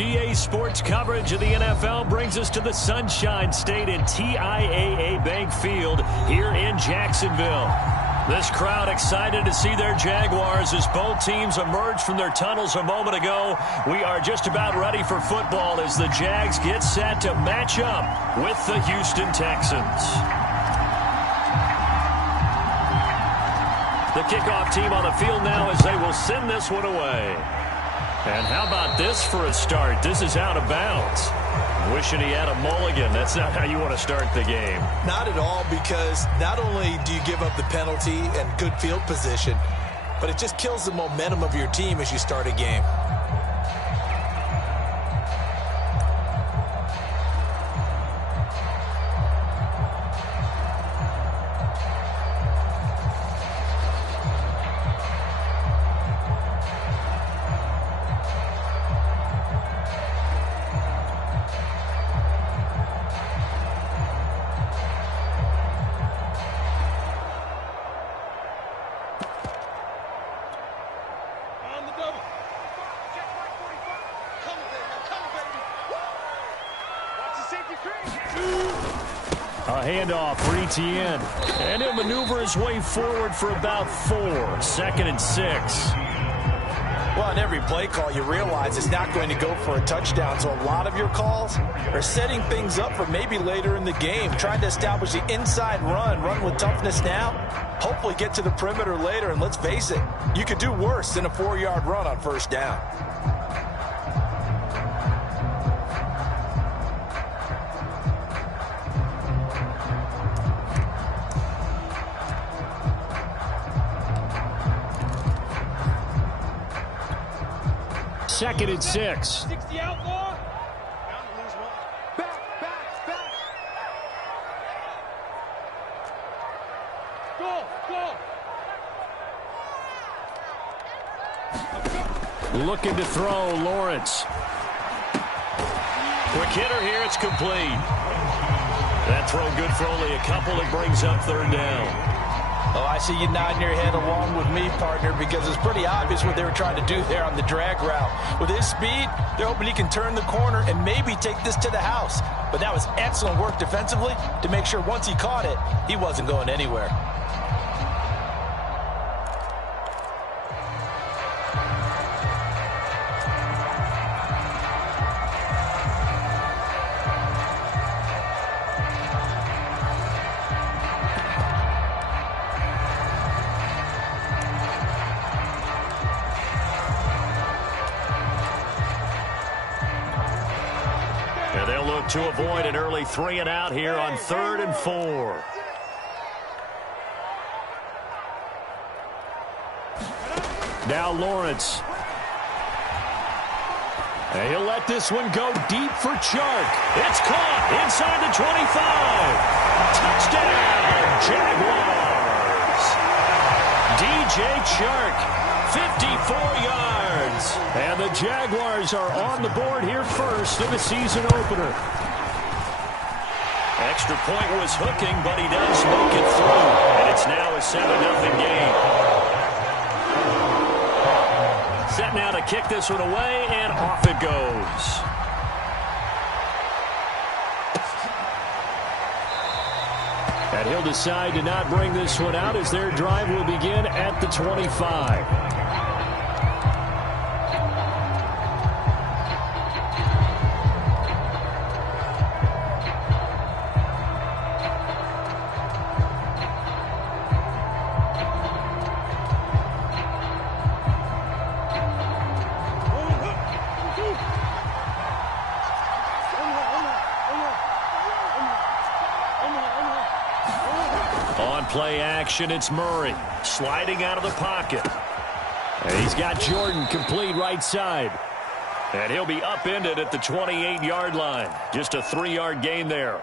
EA Sports coverage of the NFL brings us to the Sunshine State and TIAA Bank Field here in Jacksonville. This crowd excited to see their Jaguars as both teams emerged from their tunnels a moment ago. We are just about ready for football as the Jags get set to match up with the Houston Texans. The kickoff team on the field now as they will send this one away. And how about this for a start? This is out of bounds. Wishing he had a mulligan. That's not how you want to start the game. Not at all, because not only do you give up the penalty and good field position, but it just kills the momentum of your team as you start a game. A handoff for Etienne. And he'll maneuver his way forward for about 4. 2nd and 6. Well, on every play call, you realize it's not going to go for a touchdown. So a lot of your calls are setting things up for maybe later in the game, trying to establish the inside run with toughness now, hopefully get to the perimeter later. And let's face it, you could do worse than a 4-yard run on first down. Second and 6. 60 outlaw. Bound to lose one. Back. Go. Looking to throw, Lawrence. Quick hitter here, it's complete. That throw good for only a couple. It brings up 3rd down. Oh, I see you nodding your head along with me, partner, because it's pretty obvious what they were trying to do there on the drag route. With his speed, they're hoping he can turn the corner and maybe take this to the house. But that was excellent work defensively to make sure once he caught it, he wasn't going anywhere. And they'll look to avoid an early 3 and out here on 3rd and 4. Now Lawrence. And he'll let this one go deep for Chark. It's caught inside the 25. Touchdown, Jaguars. DJ Chark, 54 yards. And the Jaguars are on the board here first in the season opener. Extra point was hooking, but he does make it through. And it's now a 7-0 game. Set now to kick this one away, and off it goes. And he'll decide to not bring this one out as their drive will begin at the 25. On play action, it's Murray sliding out of the pocket. And he's got Jordan complete right side. And he'll be upended at the 28-yard line. Just a 3-yard gain there.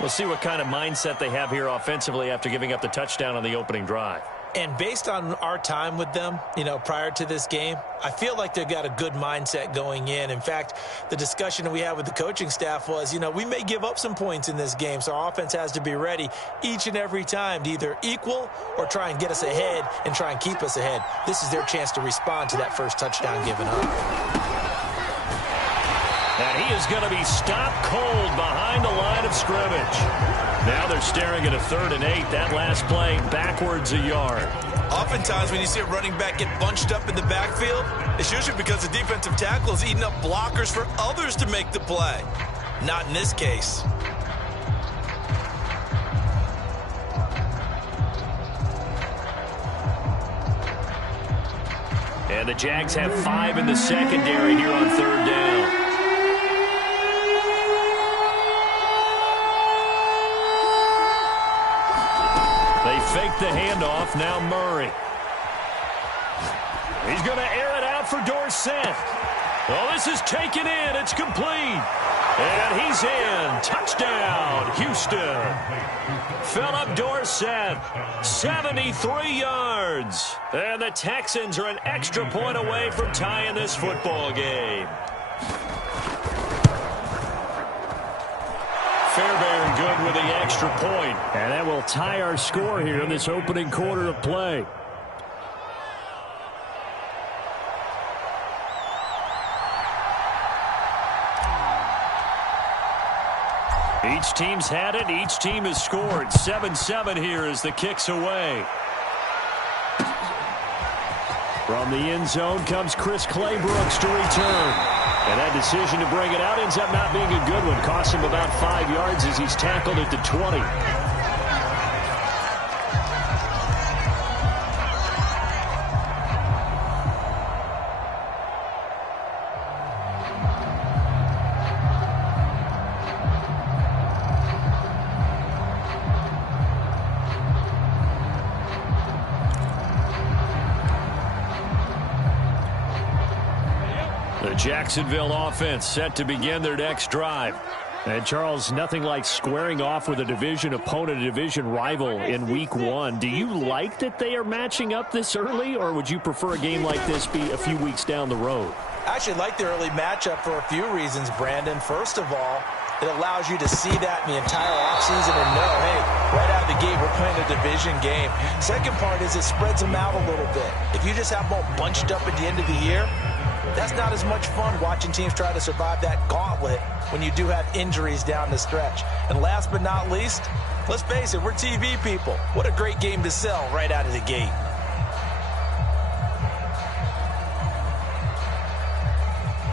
We'll see what kind of mindset they have here offensively after giving up the touchdown on the opening drive. And based on our time with them, prior to this game, I feel like they've got a good mindset going in. In fact, the discussion that we had with the coaching staff was, we may give up some points in this game, so our offense has to be ready each and every time to either equal or try and get us ahead and try and keep us ahead. This is their chance to respond to that first touchdown given up. is going to be stopped cold behind the line of scrimmage. Now they're staring at a 3rd and 8. That last play backwards a yard. Oftentimes when you see a running back get bunched up in the backfield, it's usually because the defensive tackle is eating up blockers for others to make the play. Not in this case. And the Jags have 5 in the secondary here on 3rd down. They fake the handoff. Now Murray. He's going to air it out for Dorsett. Well, this is taken in. It's complete. And he's in. Touchdown, Houston. Philip Dorsett, 73 yards. And the Texans are an extra point away from tying this football game. Fairbairn good with the extra point. And that will tie our score here in this opening quarter of play. Each team's had it. Each team has scored. 7-7 here as the kick's away. From the end zone comes Chris Claybrooks to return. And that decision to bring it out ends up not being a good one. Costs him about 5 yards as he's tackled at the 20. The Jacksonville offense set to begin their next drive. And, Charles, nothing like squaring off with a division opponent, a division rival in Week 1. Do you like that they are matching up this early, or would you prefer a game like this be a few weeks down the road? I actually like the early matchup for a few reasons, Brandon. First of all, it allows you to see that in the entire offseason and know, hey, right out of the gate, we're playing a division game. Second part is it spreads them out a little bit. If you just have them all bunched up at the end of the year, that's not as much fun watching teams try to survive that gauntlet when you do have injuries down the stretch. And last but not least, let's face it, we're TV people. What a great game to sell right out of the gate.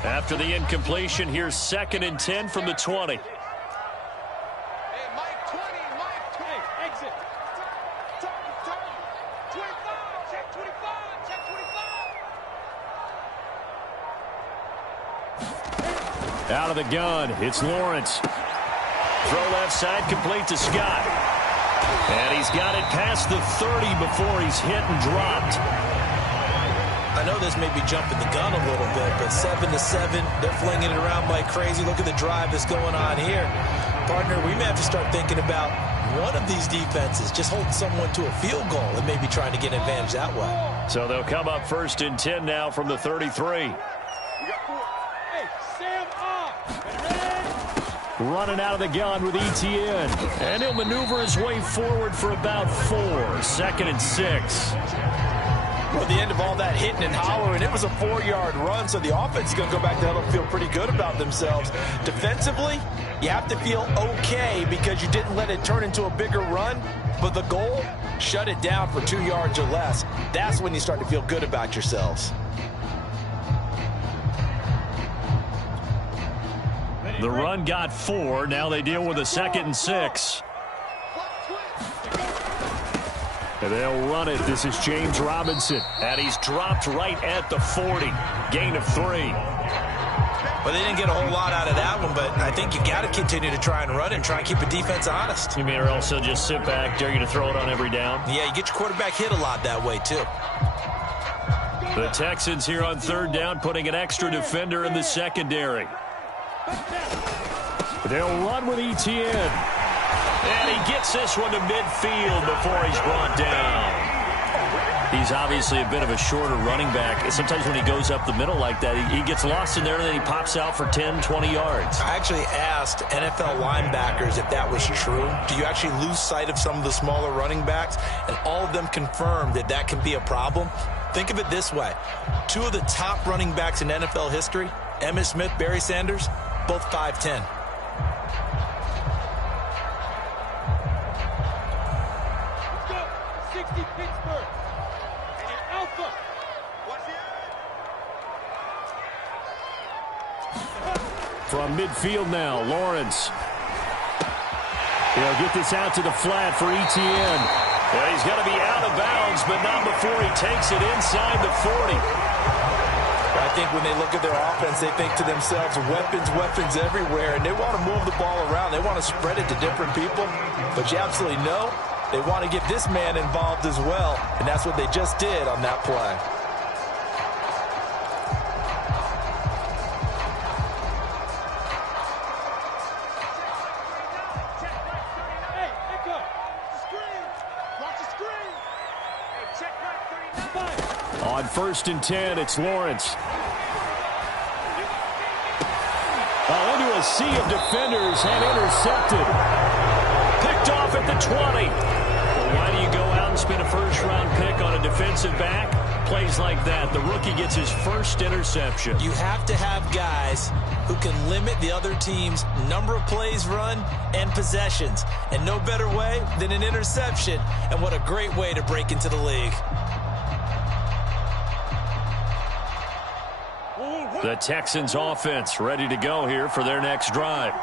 After the incompletion, here's 2nd and 10 from the 20. Hey, Mike 20, Mike 20. Exit. Turn. 25, check 25, check 25. Out of the gun, it's Lawrence. Throw left side, complete to Scott. And he's got it past the 30 before he's hit and dropped. I know this may be jumping the gun a little bit, but 7-7, they're flinging it around like crazy. Look at the drive that's going on here. Partner, we may have to start thinking about one of these defenses just holding someone to a field goal and maybe trying to get an advantage that way. So they'll come up 1st and 10 now from the 33. Running out of the gun with Etienne. And he'll maneuver his way forward for about 4. 2nd and 6. Well, at the end of all that hitting and hollering, it was a 4-yard run, so the offense is going to go back to huddle and feel pretty good about themselves. Defensively, you have to feel okay because you didn't let it turn into a bigger run, but the goal, shut it down for 2 yards or less. That's when you start to feel good about yourselves. The run got 4. Now they deal with a 2nd and 6. And they'll run it. This is James Robinson. And he's dropped right at the 40. Gain of 3. Well, they didn't get a whole lot out of that one, but I think you got to continue to try and run and try and keep the defense honest. You mean, or also just sit back, dare you to throw it on every down? Yeah, you get your quarterback hit a lot that way, too. The Texans here on 3rd down, putting an extra defender in the secondary. They'll run with Etienne. And he gets this one to midfield before he's brought down. He's obviously a bit of a shorter running back. Sometimes when he goes up the middle like that, he gets lost in there and then he pops out for 10, 20 yards. I actually asked NFL linebackers if that was true. Do you actually lose sight of some of the smaller running backs? And all of them confirmed that that can be a problem. Think of it this way. 2 of the top running backs in NFL history, Emmitt Smith, Barry Sanders, both 5'10". Let's go. 60 Pittsburgh. And an alpha. From midfield now, Lawrence. He'll get this out to the flat for Etienne. Well, he's going to be out of bounds, but not before he takes it inside the 40. I think when they look at their offense, they think to themselves, weapons, weapons everywhere, and they want to move the ball around. They want to spread it to different people, but you absolutely know they want to get this man involved as well, and that's what they just did on that play. Hey, Echo. Screen. Watch the screen. Hey, check right 39. On 1st and 10, it's Lawrence. Into a sea of defenders and intercepted. Picked off at the 20. Well, why do you go out and spend a first-round pick on a defensive back? Plays like that, the rookie gets his first interception. You have to have guys who can limit the other team's number of plays run and possessions. And no better way than an interception. And what a great way to break into the league. The Texans offense ready to go here for their next drive.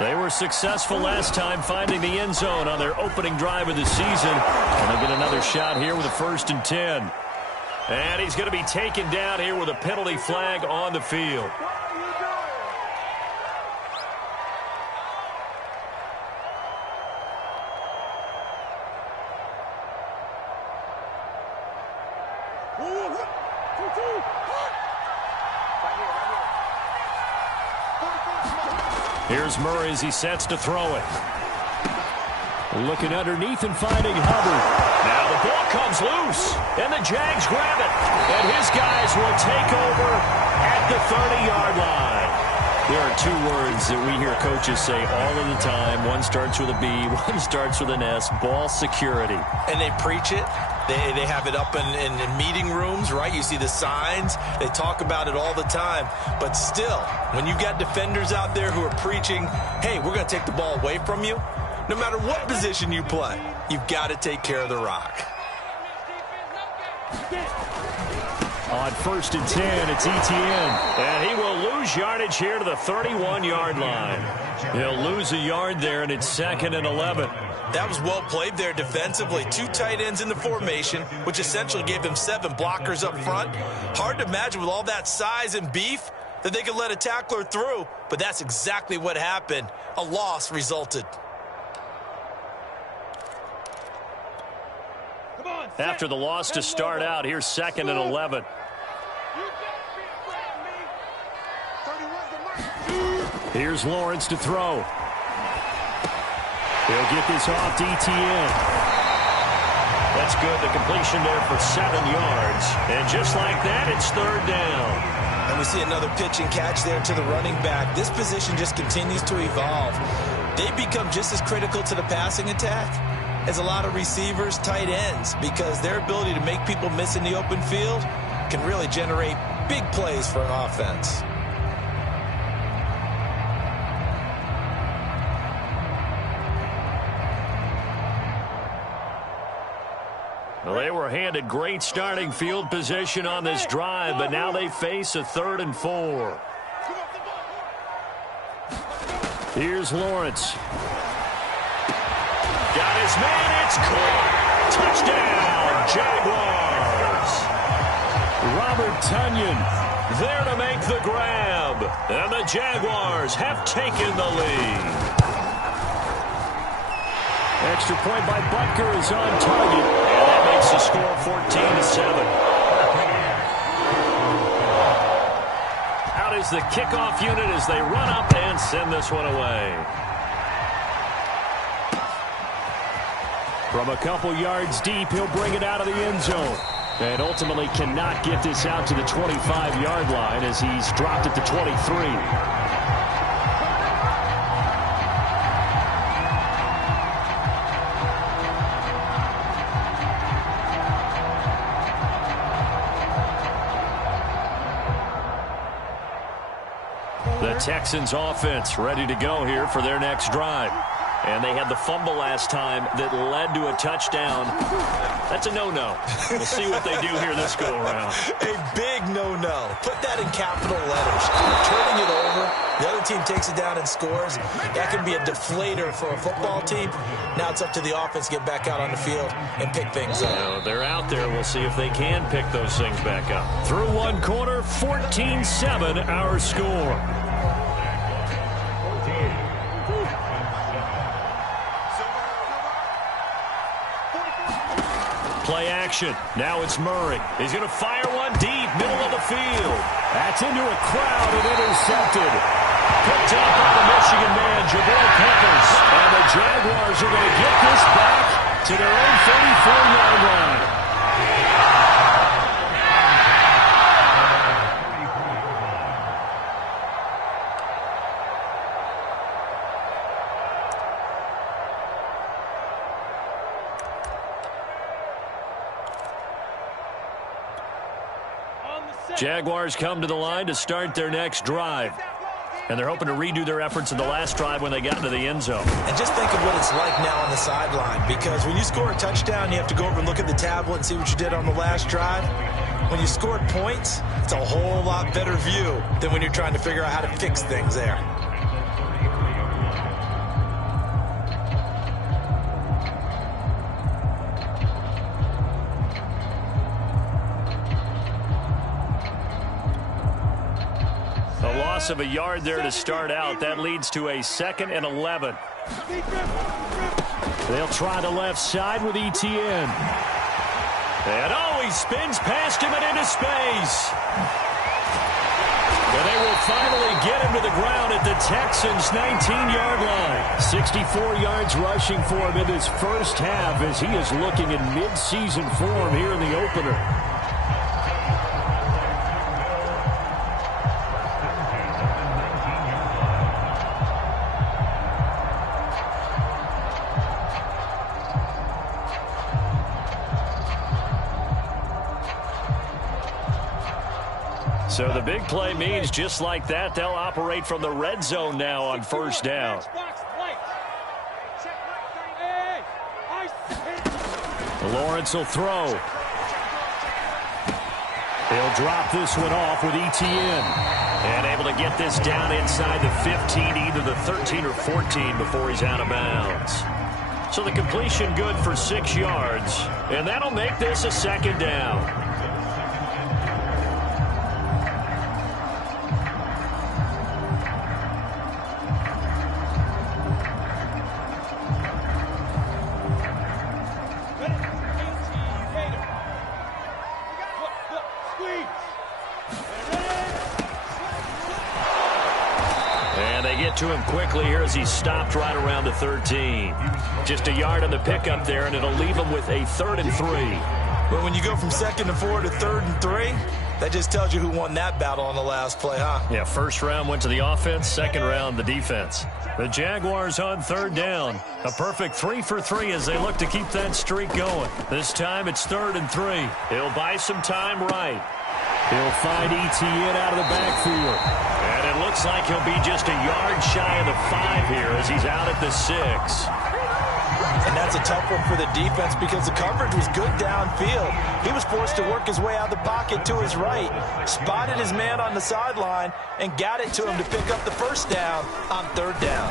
They were successful last time finding the end zone on their opening drive of the season. And they'll get another shot here with a 1st and 10. And he's going to be taken down here with a penalty flag on the field. Here's Murray as he sets to throw it. Looking underneath and finding Hubbard. Now the ball comes loose, and the Jags grab it. And his guys will take over at the 30-yard line. There are two words that we hear coaches say all of the time. One starts with a B, one starts with an S, ball security. And they preach it. They have it up in meeting rooms, right? You see the signs. They talk about it all the time. But still, when you've got defenders out there who are preaching, hey, we're going to take the ball away from you, no matter what position you play, you've got to take care of the rock. On 1st and 10, it's Etienne. And he will lose yardage here to the 31-yard line. He'll lose a yard there, and it's 2nd and 11. That was well played there defensively. 2 tight ends in the formation, which essentially gave them 7 blockers up front. Hard to imagine with all that size and beef that they could let a tackler through, but that's exactly what happened. A loss resulted. After the loss to start out, here's 2nd and 11. Here's Lawrence to throw. He'll get this off to Etienne. That's good. The completion there for 7 yards. And just like that, it's 3rd down. And we see another pitch and catch there to the running back. This position just continues to evolve. They become just as critical to the passing attack as a lot of receivers, tight ends, because their ability to make people miss in the open field can really generate big plays for an offense. Well, they were handed great starting field position on this drive, but now they face a 3rd and 4. Here's Lawrence. Got his man, it's caught. Touchdown, Jaguars. Robert Tonyan there to make the grab. And the Jaguars have taken the lead. Extra point by Butker is on target. And that makes the score 14-7. Out is the kickoff unit as they run up and send this one away. From a couple yards deep, he'll bring it out of the end zone. And ultimately cannot get this out to the 25-yard line as he's dropped at the 23. The Texans offense ready to go here for their next drive. And they had the fumble last time that led to a touchdown. That's a no-no. We'll see what they do here this go-around. A big no-no. Put that in capital letters. Turning it over, the other team takes it down and scores. That can be a deflator for a football team. Now it's up to the offense to get back out on the field and pick things up. They're out there. We'll see if they can pick those things back up. Through one quarter, 14-7 our score. Play action. Now it's Murray. He's going to fire one deep, middle of the field. That's into a crowd and intercepted. Picked up by the Michigan man, Jabril Peppers. And the Jaguars are going to get this back to their own 34-yard line. Jaguars come to the line to start their next drive. And they're hoping to redo their efforts in the last drive when they got into the end zone. And just think of what it's like now on the sideline. Because when you score a touchdown, you have to go over and look at the tablet and see what you did on the last drive. When you scored points, it's a whole lot better view than when you're trying to figure out how to fix things there. Of a yard there to start out. That leads to a 2nd and 11. They'll try the left side with Etienne. And he spins past him and into space. And they will finally get him to the ground at the Texans' 19-yard line. 64 yards rushing for him in his first half as he is looking in mid-season form here in the opener. So the big play means just like that, they'll operate from the red zone now on first down. Lawrence will throw. He'll drop this one off with Etienne. And able to get this down inside the 15, either the 13 or 14 before he's out of bounds. So the completion good for 6 yards. And that'll make this a 2nd down. To him quickly here as he stopped right around the 13. Just a yard on the pickup there, and it'll leave him with a 3rd and 3. Well, when you go from 2nd and 4 to 3rd and 3, that just tells you who won that battle on the last play, huh? Yeah, first round went to the offense, second round the defense. The Jaguars on 3rd down. A perfect 3 for 3 as they look to keep that streak going. This time it's 3rd and 3. He'll buy some time right. He'll find Etienne out of the backfield. And it looks like he'll be just a yard shy of the 5 here as he's out at the 6. And that's a tough one for the defense because the coverage was good downfield. He was forced to work his way out of the pocket to his right, spotted his man on the sideline, and got it to him to pick up the first down on 3rd down.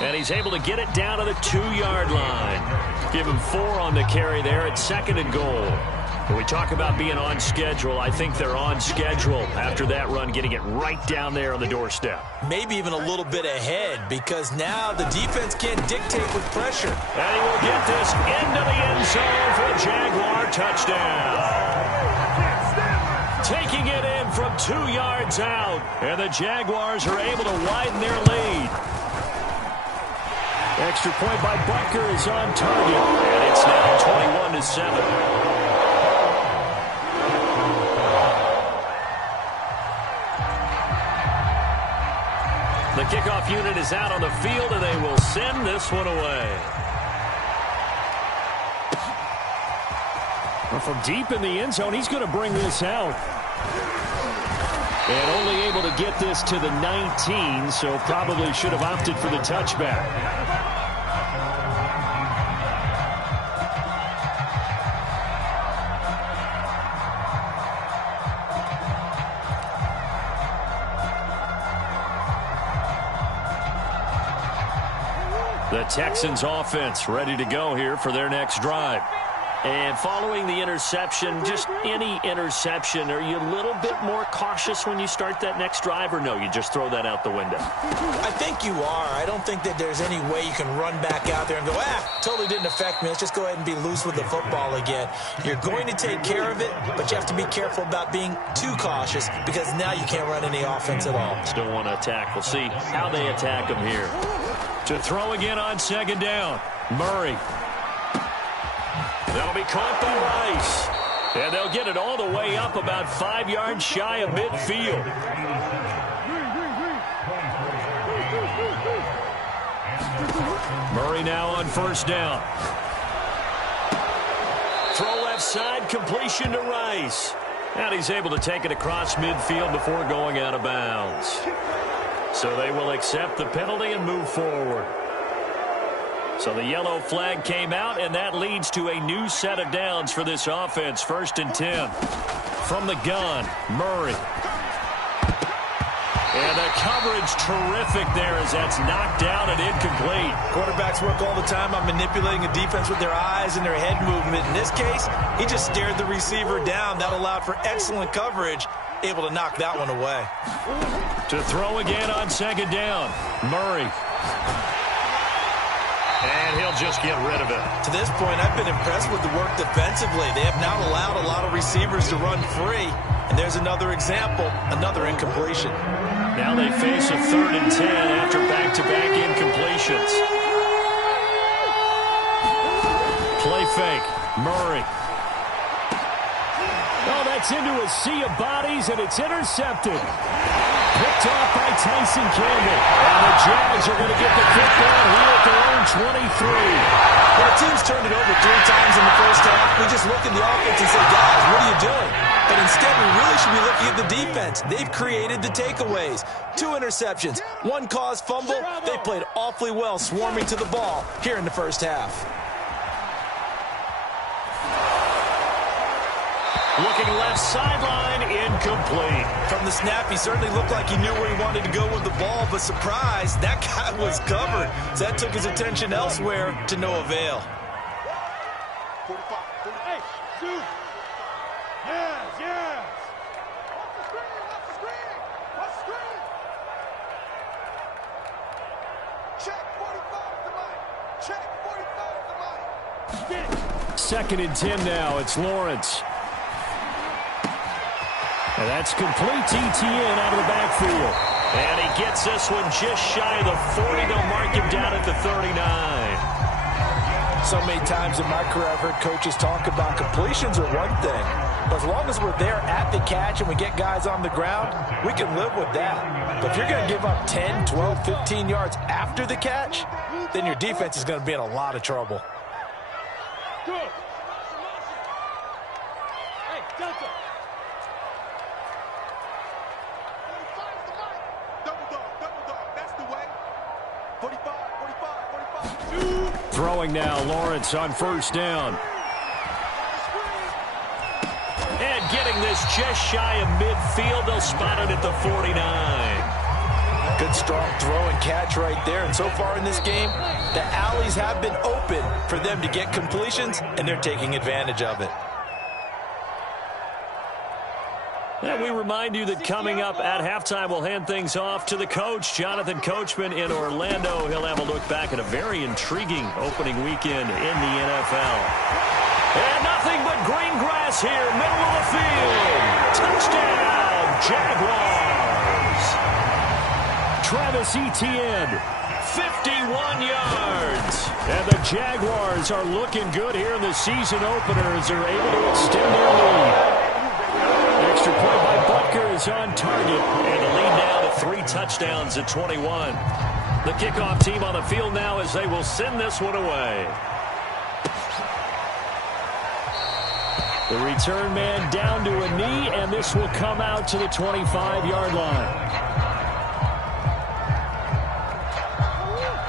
And he's able to get it down to the 2-yard line. Give him 4 on the carry there at 2nd and goal. When we talk about being on schedule, I think they're on schedule after that run, getting it right down there on the doorstep. Maybe even a little bit ahead because now the defense can't dictate with pressure. And he will get this into the end zone for a Jaguar touchdown. Taking it in from 2 yards out, and the Jaguars are able to widen their lead. Extra point by Butker is on target, and it's now 21-7. The kickoff unit is out on the field, and they will send this one away. Well, from deep in the end zone, he's going to bring this out. And only able to get this to the 19, so probably should have opted for the touchback. The Texans offense ready to go here for their next drive. And following the interception, just any interception, are you a little bit more cautious when you start that next drive, or no, you just throw that out the window? I think you are. I don't think that there's any way you can run back out there and go, totally didn't affect me. Let's just go ahead and be loose with the football again. You're going to take care of it, but you have to be careful about being too cautious because now you can't run any offense at all. Still want to attack. We'll see how they attack them here. To throw again on second down, Murray. That'll be caught by Rice. And they'll get it all the way up about 5 yards shy of midfield. Murray now on first down. Throw left side, completion to Rice. And he's able to take it across midfield before going out of bounds. So they will accept the penalty and move forward. So the yellow flag came out, and that leads to a new set of downs for this offense. 1st and 10. From the gun, Murray. And the coverage terrific there as that's knocked down and incomplete. Quarterbacks work all the time on manipulating a defense with their eyes and their head movement. In this case, he just stared the receiver down. That allowed for excellent coverage, able to knock that one away. To throw again on second down, Murray. And he'll just get rid of it. To this point, I've been impressed with the work defensively. They have not allowed a lot of receivers to run free. And there's another example, another incompletion. Now they face a 3rd and 10 after back-to-back incompletions. Play fake, Murray. Oh, that's into a sea of bodies, and it's intercepted. Picked off by Tyson Campbell. And the Jags are going to get the football here at their own 23. Well, the team's turned it over 3 times in the first half. We just look at the offense and say, guys, what are you doing? But instead, we really should be looking at the defense. They've created the takeaways. 2 interceptions, 1 caused fumble. They played awfully well swarming to the ball here in the first half. Looking left sideline, incomplete. From the snap, he certainly looked like he knew where he wanted to go with the ball, but surprise, that guy was covered. So that took his attention elsewhere to no avail. 45, 48, 2. Yes, yes. Off the screen. Check 45 to Mike. Check 45 to Mike. Get it. 2nd and 10 now. It's Lawrence. And that's complete to Etienne out of the backfield. And he gets this one just shy of the 40. They'll mark him down at the 39. So many times in my career I've heard coaches talk about completions are one thing. But as long as we're there at the catch and we get guys on the ground, we can live with that. But if you're going to give up 10, 12, 15 yards after the catch, then your defense is going to be in a lot of trouble. Good. Hey, Delta. Throwing now, Lawrence on first down. And getting this just shy of midfield. They'll spot it at the 49. Good strong throw and catch right there. And so far in this game, the alleys have been open for them to get completions, and they're taking advantage of it. And we remind you that coming up at halftime, we'll hand things off to the coach, Jonathan Coachman in Orlando. He'll have a look back at a very intriguing opening weekend in the NFL. And nothing but green grass here, middle of the field. Touchdown, Jaguars. Travis Etienne, 51 yards. And the Jaguars are looking good here in the season opener as they're able to extend their lead. Extra point by Butker is on target, and the lead now to 3 touchdowns at 21. The kickoff team on the field now as they will send this one away. The return man down to a knee, and this will come out to the 25-yard line.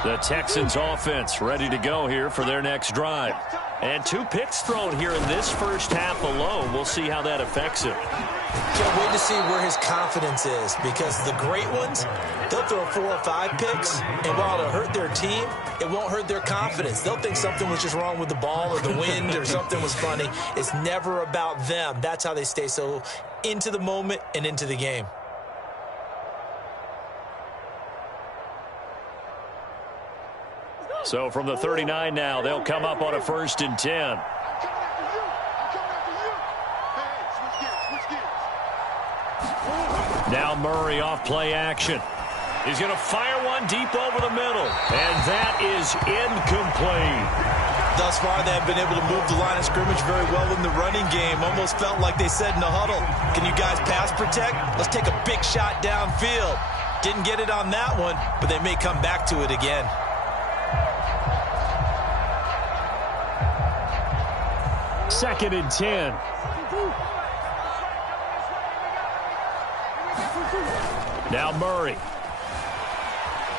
The Texans offense ready to go here for their next drive. And 2 picks thrown here in this first half alone. We'll see how that affects him. Can't wait to see where his confidence is, because the great ones, they'll throw 4 or 5 picks, and while it'll hurt their team, it won't hurt their confidence. They'll think something was just wrong with the ball or the wind or something was funny. It's never about them. That's how they stay so into the moment and into the game. So from the 39 now, they'll come up on a 1st and 10. Now Murray off play action. He's going to fire one deep over the middle. And that is incomplete. Thus far, they have been able to move the line of scrimmage very well in the running game. Almost felt like they said in the huddle, can you guys pass protect? Let's take a big shot downfield. Didn't get it on that one, but they may come back to it again. Second and 10. Now Murray.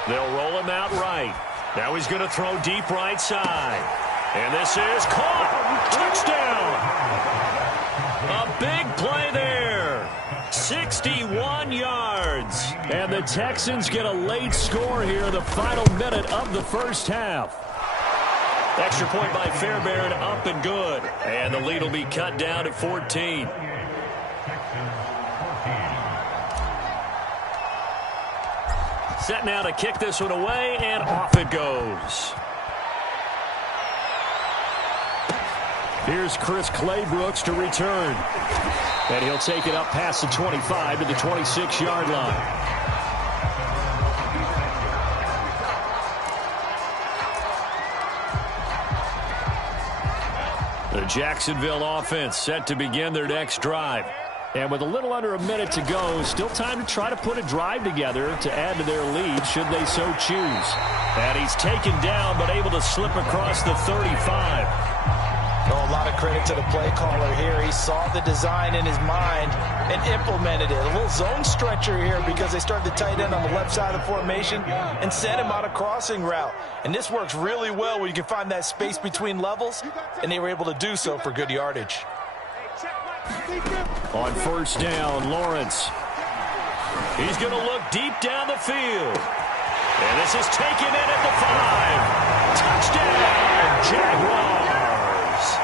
They'll roll him out right. Now he's going to throw deep right side. And this is caught. Touchdown. A big play there. 61 yards. And the Texans get a late score here in the final minute of the first half. Extra point by Fairbairn, up and good. And the lead will be cut down to 14. Set now to kick this one away, and off it goes. Here's Chris Claybrooks to return. And he'll take it up past the 25 to the 26-yard line. The Jacksonville offense set to begin their next drive. And with a little under a minute to go, still time to try to put a drive together to add to their lead should they so choose. And he's taken down but able to slip across the 35. Oh, a lot of credit to the play caller here. He saw the design in his mind and implemented it. A little zone stretcher here because they started the tight end on the left side of the formation and sent him on a crossing route. And this works really well when you can find that space between levels, and they were able to do so for good yardage. On first down, Lawrence. He's going to look deep down the field. And this is taken in at the 5. Touchdown, Jaguars.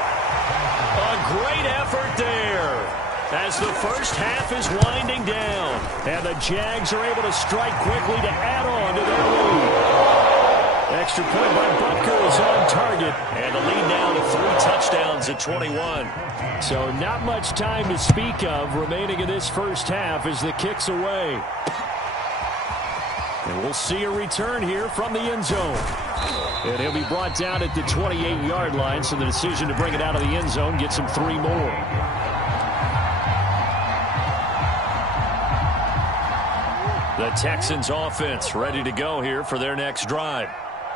A great effort there as the first half is winding down. And the Jags are able to strike quickly to add on to their lead. Extra point by Butker is on target. And the lead now to 3 touchdowns at 21. So not much time to speak of remaining in this first half as the kick's away. And we'll see a return here from the end zone. And he'll be brought down at the 28-yard line, so the decision to bring it out of the end zone gets him 3 more. The Texans offense ready to go here for their next drive.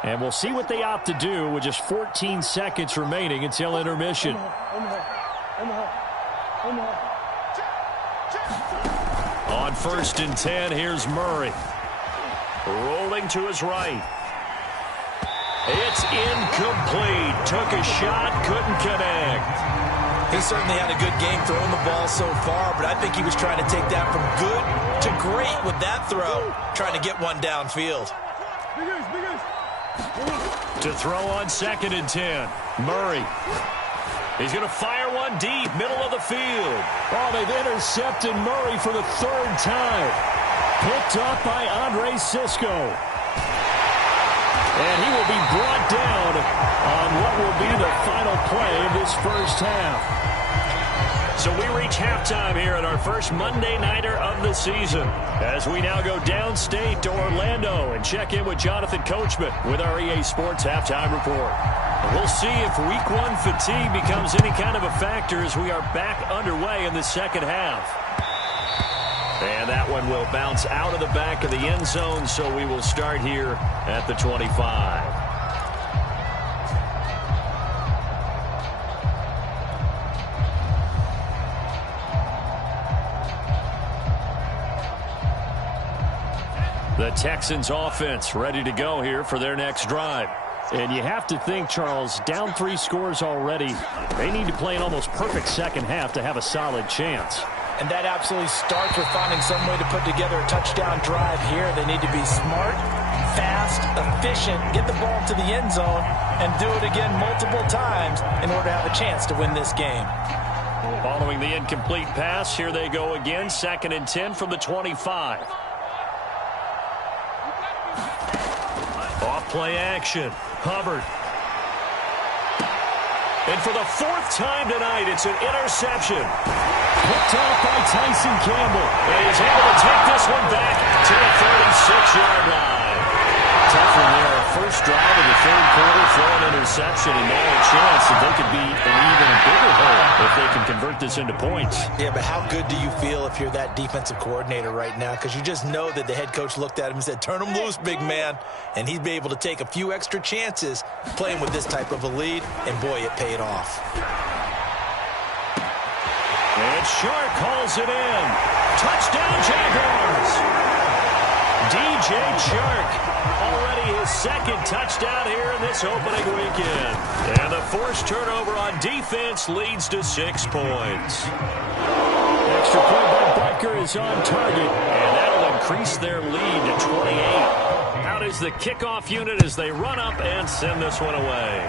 And we'll see what they opt to do with just 14 seconds remaining until intermission. On first and 10, here's Murray. Rolling to his right. It's incomplete. Took a shot, couldn't connect. He certainly had a good game throwing the ball so far, but I think he was trying to take that from good to great with that throw, trying to get one downfield. To throw on second and 10, Murray. He's going to fire one deep, middle of the field. Oh, they've intercepted Murray for the 3rd time. Picked up by Andre Sisco. And he will be brought down on what will be the final play of this first half. So we reach halftime here at our first Monday Nighter of the season as we now go downstate to Orlando and check in with Jonathan Coachman with our EA Sports Halftime Report. We'll see if Week 1 fatigue becomes any kind of a factor as we are back underway in the second half. And that one will bounce out of the back of the end zone, so we will start here at the 25. The Texans offense ready to go here for their next drive. And you have to think, Charles, down 3 scores already. They need to play an almost perfect second half to have a solid chance. And that absolutely starts with finding some way to put together a touchdown drive here. They need to be smart, fast, efficient, get the ball to the end zone, and do it again multiple times in order to have a chance to win this game. Following the incomplete pass, here they go again. 2nd and 10 from the 25. Off play action. Hubbard. And for the 4th time tonight, it's an interception. Picked off by Tyson Campbell. And he's able to take this one back to the 36-yard line. Tough one there. First drive in the 3rd quarter, throw an interception, and now a chance that they could be an even bigger hole if they can convert this into points. Yeah, but how good do you feel if you're that defensive coordinator right now? Because you just know that the head coach looked at him and said, turn him loose, big man. And he'd be able to take a few extra chances playing with this type of a lead, and boy, it paid off. And Shark calls it in. Touchdown, Jaguars. DJ Chark, already his 2nd touchdown here in this opening weekend. And the forced turnover on defense leads to 6 points. Extra point by Butker is on target. And that'll increase their lead to 28. Out is the kickoff unit as they run up and send this one away.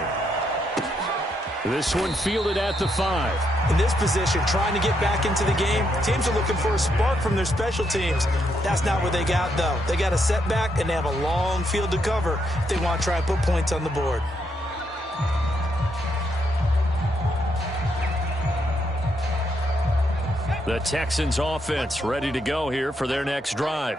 This one fielded at the 5. In this position, trying to get back into the game, teams are looking for a spark from their special teams. That's not what they got, though. They got a setback, and they have a long field to cover if they want to try and put points on the board. The Texans offense ready to go here for their next drive.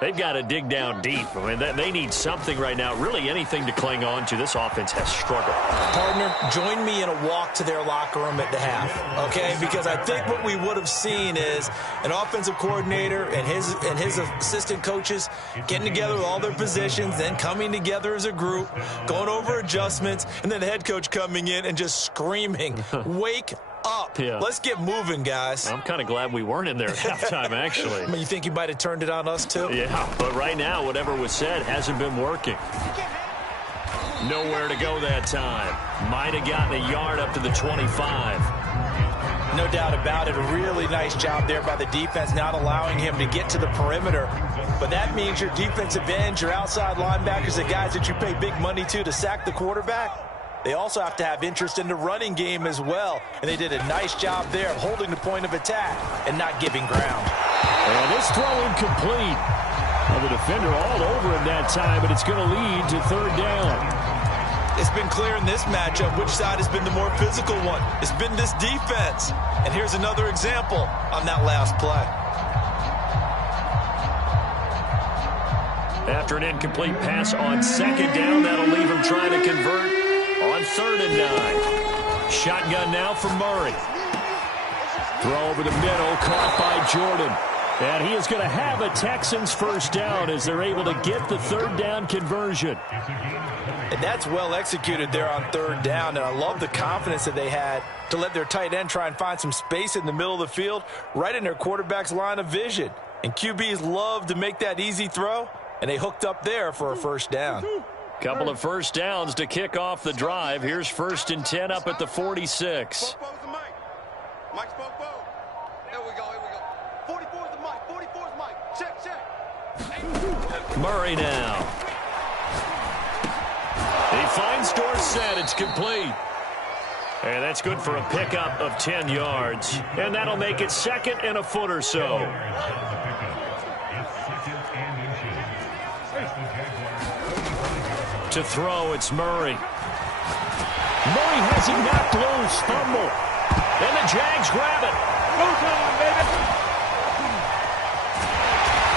They've got to dig down deep. I mean, they need something right now, really anything to cling on to. This offense has struggled. Partner, join me in a walk to their locker room at the half, okay? Because I think what we would have seen is an offensive coordinator and his assistant coaches getting together with all their positions, then coming together as a group, going over adjustments, and then the head coach coming in and just screaming, wake up. Yeah. Let's get moving, guys. I'm kind of glad we weren't in there at halftime, actually. I mean, you think you might have turned it on us, too? Yeah, but right now, whatever was said hasn't been working. Nowhere to go that time. Might have gotten a yard up to the 25. No doubt about it. A really nice job there by the defense, not allowing him to get to the perimeter. But that means your defensive ends, your outside linebackers, the guys that you pay big money to sack the quarterback, they also have to have interest in the running game as well. And they did a nice job there of holding the point of attack and not giving ground. And this throw incomplete. Well, the defender all over him that time, but it's going to lead to 3rd down. It's been clear in this matchup which side has been the more physical one. It's been this defense. And here's another example on that last play. After an incomplete pass on 2nd down, that'll leave him trying to convert on 3rd and 9. Shotgun now for Murray. Throw over the middle, caught by Jordan. And he is going to have a Texans 1st down as they're able to get the 3rd down conversion. And that's well executed there on 3rd down. And I love the confidence that they had to let their tight end try and find some space in the middle of the field, right in their quarterback's line of vision. And QBs love to make that easy throw, and they hooked up there for a 1st down. Couple of 1st downs to kick off the drive. Here's 1st and 10 up at the 46. Mike spoke both. There we go, here we go. 44 is the mic, 44 is Mike. Check. Murray now. He finds Dorsett. It's complete. And that's good for a pickup of 10 yards. And that'll make it 2nd and a foot or so. To throw, it's Murray. Murray has it knocked loose. Fumble. And the Jags grab it.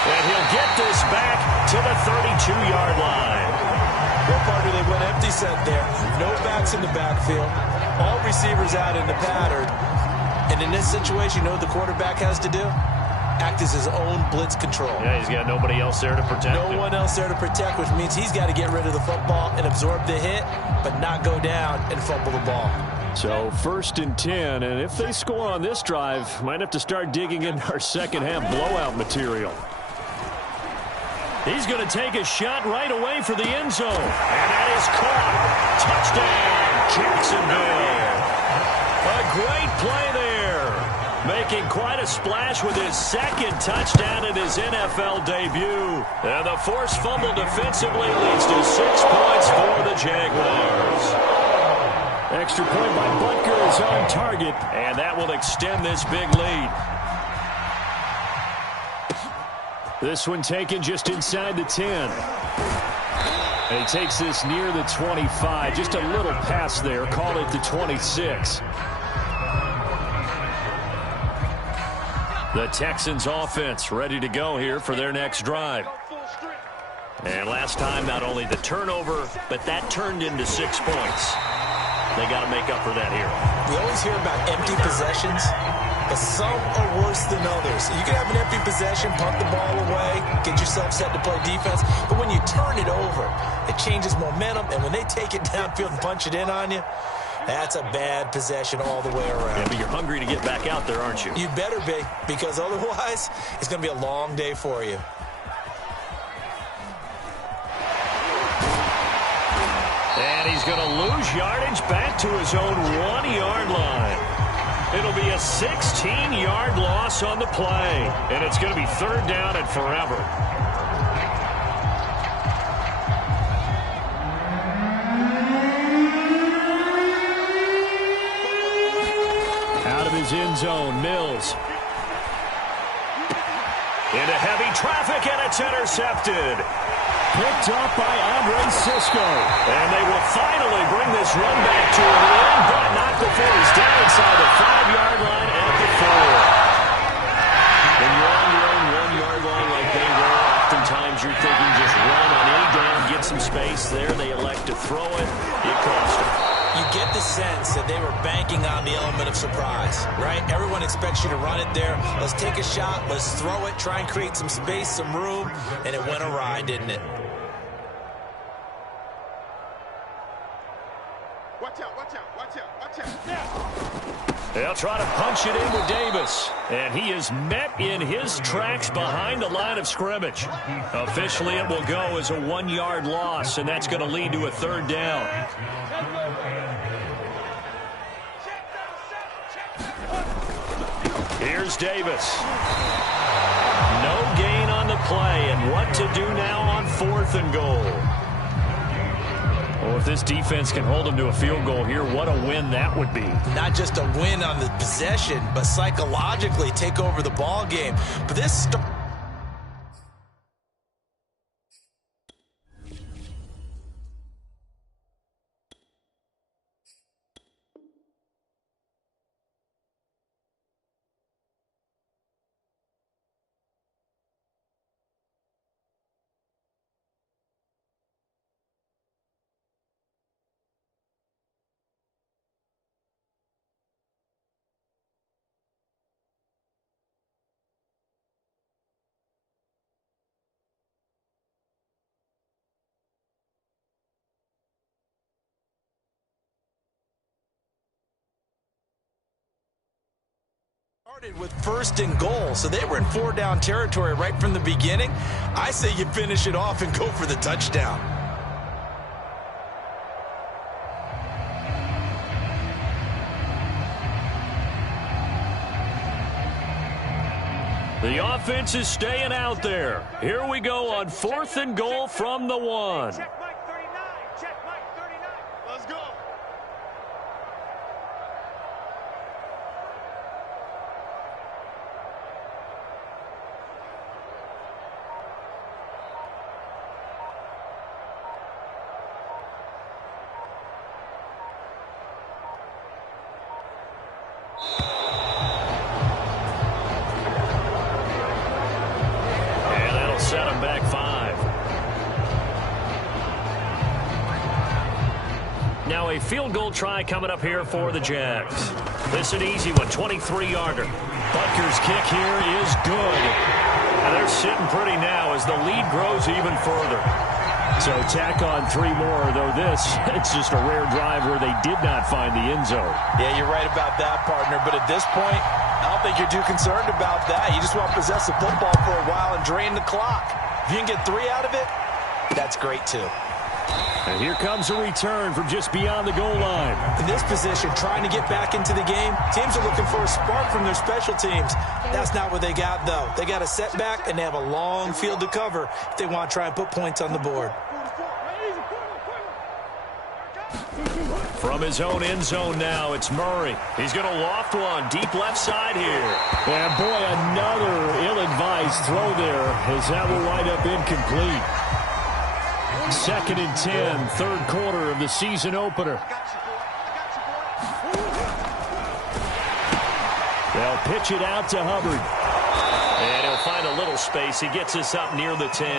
And he'll get this back to the 32-yard line. Well, partner, they went empty set there. No backs in the backfield. All receivers out in the pattern. And in this situation, you know what the quarterback has to do? Act as his own blitz control. Yeah, he's got nobody else there to protect him. No one else there to protect, which means he's got to get rid of the football and absorb the hit, but not go down and fumble the ball. So 1st and 10, and if they score on this drive, might have to start digging in our second half blowout material. He's going to take a shot right away for the end zone. And that is caught. Touchdown, Jacksonville. A great play there. Making quite a splash with his second touchdown in his NFL debut. And the forced fumble defensively leads to 6 points for the Jaguars. Extra point by Butker is on target. And that will extend this big lead. This one taken just inside the 10. And he takes this near the 25. Just a little pass there. Call it the 26. The Texans offense ready to go here for their next drive. And last time, not only the turnover, but that turned into 6 points. They got to make up for that here. We always hear about empty possessions, but some are worse than others. You can have an empty possession, punt the ball away, get yourself set to play defense, but when you turn it over, it changes momentum, and when they take it downfield and punch it in on you, that's a bad possession all the way around. Yeah, but you're hungry to get back out there, aren't you? You better be, because otherwise, it's going to be a long day for you. And he's going to lose yardage back to his own 1-yard line. It'll be a 16-yard loss on the play. And it's going to be 3rd down and forever. Out of his end zone, Mills. Into heavy traffic, and it's intercepted. Picked up by Andre Sisco. And they will finally bring this run back to an end, but not before he's down inside the 5-yard line at the 4. When you're on your own 1-yard line like they were, oftentimes you're thinking just run on any down, get some space there. They elect to throw it. It cost them. You get the sense that they were banking on the element of surprise, right? Everyone expects you to run it there. Let's take a shot. Let's throw it. Try and create some space, some room. And it went awry, didn't it? Watch out, watch out, watch out, watch out. Yeah. They'll try to punch it in with Davis. And he is met in his tracks behind the line of scrimmage. Officially, it will go as a 1-yard loss, and that's going to lead to a 3rd down. Here's Davis. No gain on the play, and what to do now on 4th and goal. Well, if this defense can hold them to a field goal here, what a win that would be. Not just a win on the possession, but psychologically take over the ball game. But this started with 1st and goal, so they were in 4-down territory right from the beginning. I say you finish it off and go for the touchdown. The offense is staying out there. Here we go on 4th and goal from the 1. Check Mike 39. Check Mike 39. Let's go. Set him back 5. Now a field goal try coming up here for the Jags. This is an easy one, 23-yarder. Butker's kick here is good. And they're sitting pretty now as the lead grows even further. So tack on 3 more, though this, it's just a rare drive where they did not find the end zone. Yeah, you're right about that, partner. But at this point, I don't think you're too concerned about that. You just want to possess the football for a while and drain the clock. If you can get 3 out of it, that's great too. And here comes a return from just beyond the goal line. In this position, trying to get back into the game, teams are looking for a spark from their special teams. That's not what they got, though. They got a setback, and they have a long field to cover if they want to try and put points on the board. From his own end zone now, it's Murray. He's going to loft one deep left side here. And boy, another ill-advised throw there as that will wind up incomplete. 2nd and 10, third quarter of the season opener. They'll pitch it out to Hubbard. And he'll find a little space. He gets us up near the 10.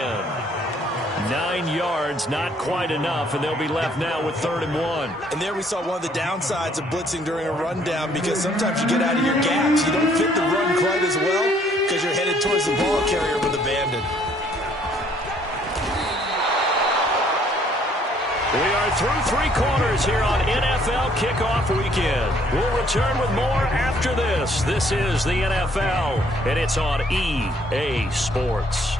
9 yards, not quite enough, and they'll be left now with 3rd and 1. And there we saw one of the downsides of blitzing during a rundown, because sometimes you get out of your gaps. You don't fit the run quite as well because you're headed towards the ball carrier with abandon. We are through 3 quarters here on NFL Kickoff Weekend. We'll return with more after this. This is the NFL, and it's on EA Sports.